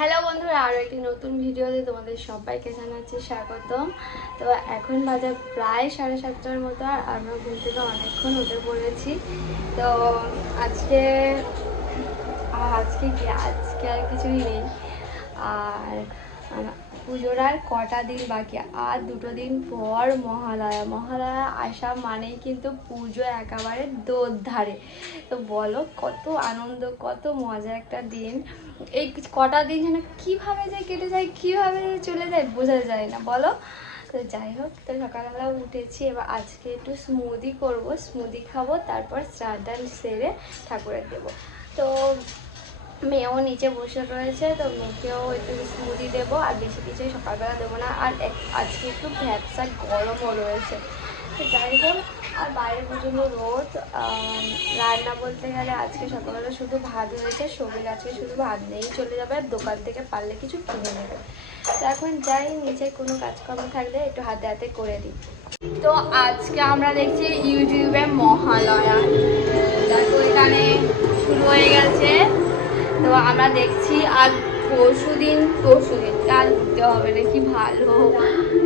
Hello বন্ধুরা, আরও একটি নতুন ভিডিওতে তোমাদের সবাইকে জানাচ্ছি স্বাগতম। তো এখন বাজে প্রায় 7:30টার মতো, আর আমরা ঘুম থেকে অনেকক্ষণ উঠে পড়েছি। তো আজকে আজকে আর কিছুই নেই। আর পুজোর আর কটা দিন বাকি, আর 2 দিন পর মহালয়া আসা মানেই কিন্তু পুজো একেবারে দোরধারে। তো বলো, কত আনন্দ, কত মজা একটা দিন। এই কটা দিন যেন কীভাবে যায় কেটে যায়, কীভাবে চলে যায় বোঝা যায় না, বলো। তো যাই হোক, তো সকালবেলা উঠেছি, এবার আজকে একটু স্মুদি করব, স্মুদি খাবো, তারপর স্নান সেরে ঠাকুরের দেবো। তো মেয়েও নিচে বসে রয়েছে, তো মেয়েকেও একটু স্মুদি দেবো, আর বেশি কিছু সকালবেলা দেবো না। আর আজকে একটু ভ্যাপসা গরমও রয়েছে। তো যাই হোক, আর বাইরে প্রচণ্ড রোদ। রান্না বলতে গেলে আজকে সকালবেলা শুধু ভাত হয়েছে, সবিল আজকে শুধু ভাত নিয়েই চলে যাবে, দোকান থেকে পারলে কিছু কিনে নেবে। তো এখন যাই, নিচে কোনো কাজকর্ম থাকলে একটু হাতে হাতে করে দিই। তো আজকে আমরা দেখছি ইউটিউবে মহালয়া, দেখো এখানে শুরু হয়ে গেছে। তো আমরা দেখছি, আর পরশু দিন কাল ঘুরতে হবে নাকি, ভালো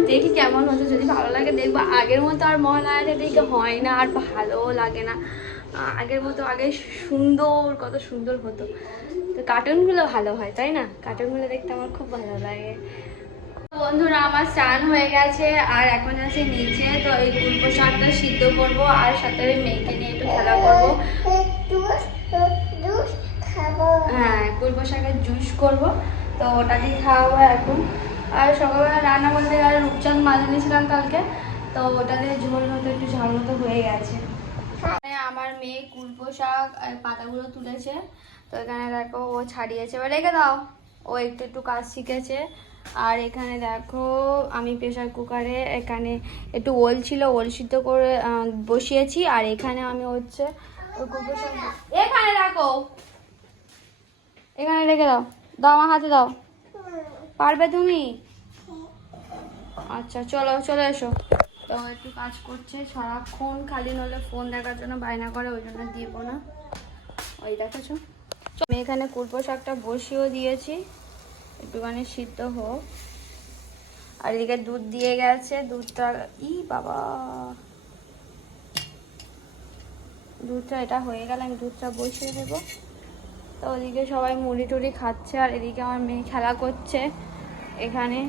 দেখি কেমন হচ্ছে। যদি ভালো লাগে দেখবো। আগের মতো আর মহালয়াটা দেখে হয় না, আর ভালোও লাগে না আগের মতো। আগে কত সুন্দর হতো। তো কার্টুনগুলো ভালো হয়, তাই না? কার্টুনগুলো দেখতে আমার খুব ভালো লাগে। বন্ধুরা, আমার স্নান হয়ে গেছে, আর এখন আছে নিচে। তো এই কুলপো শাকটা সিদ্ধ করবো, আর সাথে ওই মেয়েকে নিয়ে একটু খেলা করবো। হ্যাঁ, কুলপো শাকের জুস করবো, তো ওটাকে খাওয়াবো এখন। আর সকালবেলা রান্না বলতে গেলে রূপচাঁদ মাছ এনেছিলাম কালকে, তো ওটা দিয়ে ঝোল মতো একটু ঝাল মতো হয়ে গেছে। আমার মেয়ে কুলপো শাক আর পাতাগুলো তুলেছে, তো এখানে দেখো ও ছাড়িয়েছে, এবার রেখে দাও। ও একটু একটু কাজ শিখেছে। আর এখানে দেখো আমি প্রেশার কুকারে এখানে একটু ওল ছিল, ওল সিদ্ধ করে বসিয়েছি। আর এখানে আমি হচ্ছে ওই কুলপো শাক এখানে রাখো, এখানে রেখে দাও, দাও আমার হাতে দাও। পারবে তুমি? আচ্ছা, চলে এসো। তো একটু কাজ করছে সারাক্ষণ, খালি নলে ফোন দেখার জন্য বায়না করে, ওই জন্য দিব না। ওই দেখেছো, আমি এখানে কুলপো শাকটা বসিয়েও দিয়েছি, একটুখানি সিদ্ধ হোক। আর এদিকে দুধ দিয়ে গেছে, দুধটা বাবা, দুধটা এটা হয়ে গেলে আমি দুধটা বসিয়ে দেবো। তো ওদিকে সবাই মুড়ি টুড়ি খাচ্ছে, আর এদিকে আমার মেয়ে খেলা করছে এখানে।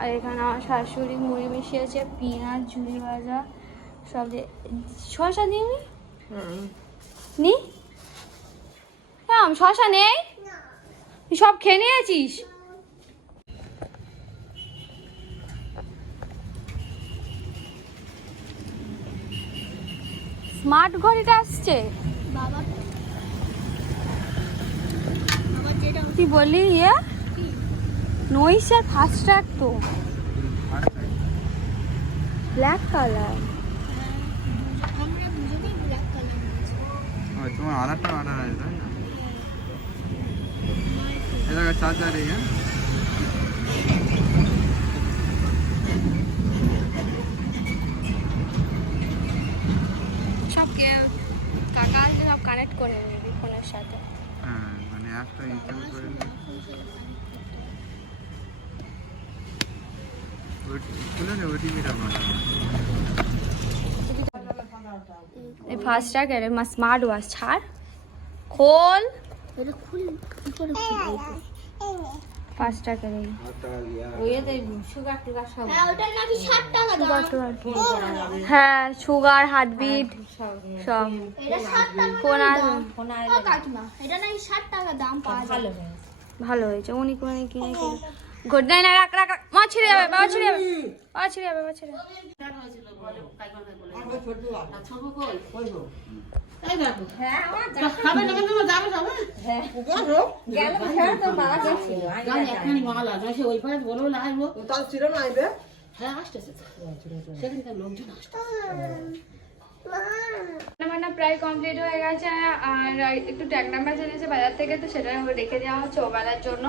আর এখানে আমার শাশুড়ি মুড়ি মিশিয়েছে, পেঁয়াজ, ঝুড়ি ভাজা সব দিয়ে। শসা দিইনি? নি হ্যাঁ, শসা নেই, সব খেয়ে নিয়েছিস? স্মার্ট ঘড়িটা আসছে বাবা, তুই বললি নইসের ফাস্ট্রাক, তো ব্ল্যাক কালার। তোমার আধারটা অর্ডার আছে, তাই না? এটা চার্জার সব কাকা আসলে সব কানেক্ট করে নিবি ফোনের সাথে। হ্যাঁ, মানে একটা ইনস্টল করে খুলে নে ওটিপিটা মারা। এই ফাস্ট্রাক এর স্মার্ট ওয়াচ ছাড়, খোল এটা, খুল কি করে খুলবো? ফাস্ট্রাক এর ওইতে সুগার টুগার সব। হ্যাঁ, ওটা নাকি 60 টাকা দাম। হ্যাঁ, সুগার, হার্টবিট সব। এটা 60 টাকা ফোন আছে, ফোন আছে। ও কাকিমা, এটা নাকি 60 টাকা দাম পাওয়া যায়। ভালো হয়েছে, উনি কোনে কিনে কিনে গুড নাইট। না, রাখ রাখ, মা ছিড়ে যাবে, বাবা ছিড়ে যাবে, বাবা ছিড়ে যাবে, বাবা ছিড়ে যাবে। রান্নাবান্না প্রায় কমপ্লিট হয়ে গেছে, আর একটু ট্যাগ নাম্বার জেনেছে বাজার থেকে, তো সেটা রেখে দেওয়া হচ্ছে ওবেলার জন্য।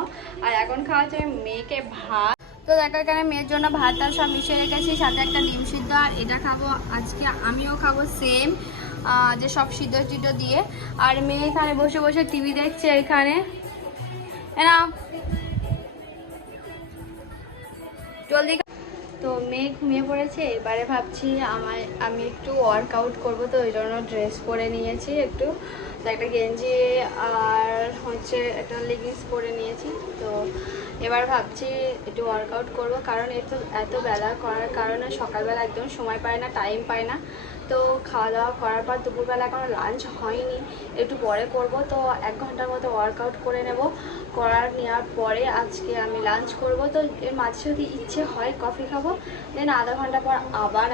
আর এখন খাওয়া হচ্ছে মেয়েকে ভাত। তো দেখো এখানে মেয়ের জন্য ভাত টাল সব মিশিয়ে রেখেছি, সাথে একটা ডিম সিদ্ধ। আর এটা খাবো আজকে, আমিও খাবো সেম, যে সব সিদ্ধ টিদ্ধ দিয়ে। আর মেয়ে এখানে বসে বসে টিভি দেখছে এখানে। নাও জলদি। তো মেয়ে ঘুমিয়ে পড়েছে, এবারে ভাবছি আমি একটু ওয়ার্কআউট করবো, তো ওই জন্য ড্রেস পরে নিয়েছি একটু, তো একটা গেঞ্জি আর হচ্ছে একটা লেগিংস পরে নিয়েছি। তো এবার ভাবছি একটু ওয়ার্কআউট করব, কারণ এত বেলা করার কারণে সকালবেলা একদম সময় পায় না, টাইম পায় না। তো খাওয়া দাওয়া করার পর দুপুরবেলা এখনো লাঞ্চ হয়নি, একটু পরে করব। তো 1 ঘন্টার মতো ওয়ার্কআউট করে নেব, নেওয়ার পরে আজকে আমি লাঞ্চ করব। তো এর মাঝে যদি ইচ্ছে হয় কফি খাবো, দেন আধা ঘন্টা পর আবার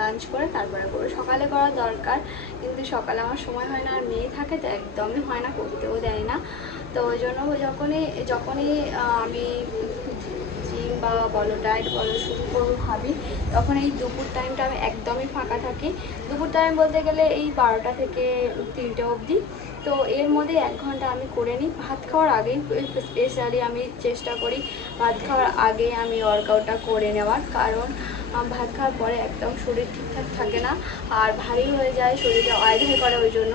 লাঞ্চ করে তারপরে করবো। সকালে করা দরকার, কিন্তু সকালে আমার সময় হয় না, আর মেয়ে থাকে তো একদমই হয় না, করতেও দেয় না। তো ওই জন্য যখনই আমি জিম বা বলো ডায়েট বলো শুরু করবো ভাবি, তখন এই দুপুর টাইমটা আমি একদমই ফাঁকা থাকি। দুপুর টাইম বলতে গেলে এই 12টা থেকে 3টে অবধি। তো এর মধ্যে 1 ঘন্টা আমি করে নিই। ভাত খাওয়ার আগেই স্পেশালি আমি চেষ্টা করি ভাত খাওয়ার আগে আমি ওয়ার্কআউটটা করে নেওয়ার, কারণ ভাত খাওয়ার পরে একদম শরীর ঠিকঠাক থাকে না, আর ভারী হয়ে যায়, শরীরে অয়েল করে। ওই জন্য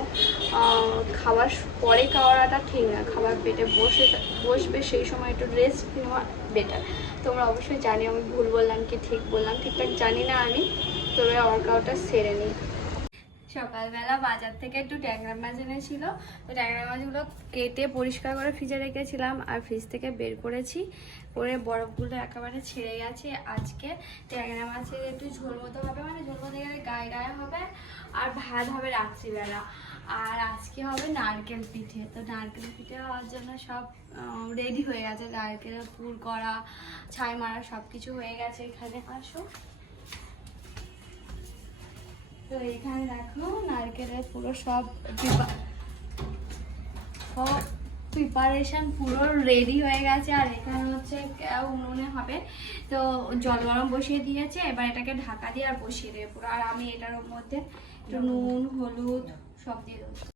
খাওয়ার পরে খাওয়াটা ঠিক না, খাবার পেটে বসবে সেই সময় একটু রেস্ট নেওয়া বেটার। তোমরা অবশ্যই জানি আমি ভুল বললাম কি ঠিক বললাম, ঠিকঠাক জানি না আমি। তবে ওয়ার্কআউটটা সেরে নিই। সকালবেলা বাজার থেকে একটু ট্যাংরা মাছ এনেছিল, তো ট্যাংরা মাছগুলো কেটে পরিষ্কার করে ফ্রিজে রেখেছিলাম, আর ফ্রিজ থেকে বের করেছি, করে বরফগুলো একেবারে ছেড়ে গেছে। আজকে ট্যাংরা মাছের একটু ঝোল মতো হবে, মানে ঝোল মতো গেলে গায়ে গায়ে হবে, আর ভাত হবে রাত্রিবেলা। আর আজকে হবে নারকেল পিঠে। তো নারকেল পিঠে হওয়ার জন্য সব রেডি হয়ে গেছে, নারকেলের পুর করা, ছাই মারা সব কিছু হয়ে গেছে। এখানে আসো, তো এখানে দেখো নারকেলের পুরো সব প্রিপারেশন পুরো রেডি হয়ে গেছে। আর এখানে হচ্ছে উনুনে হবে, তো জল গরম বসিয়ে দিয়েছে, এবার এটাকে ঢাকা দিয়ে আর বসিয়ে দেবে পুরো। আর আমি এটার মধ্যে একটু নুন হলুদ সব দিয়ে দেবো।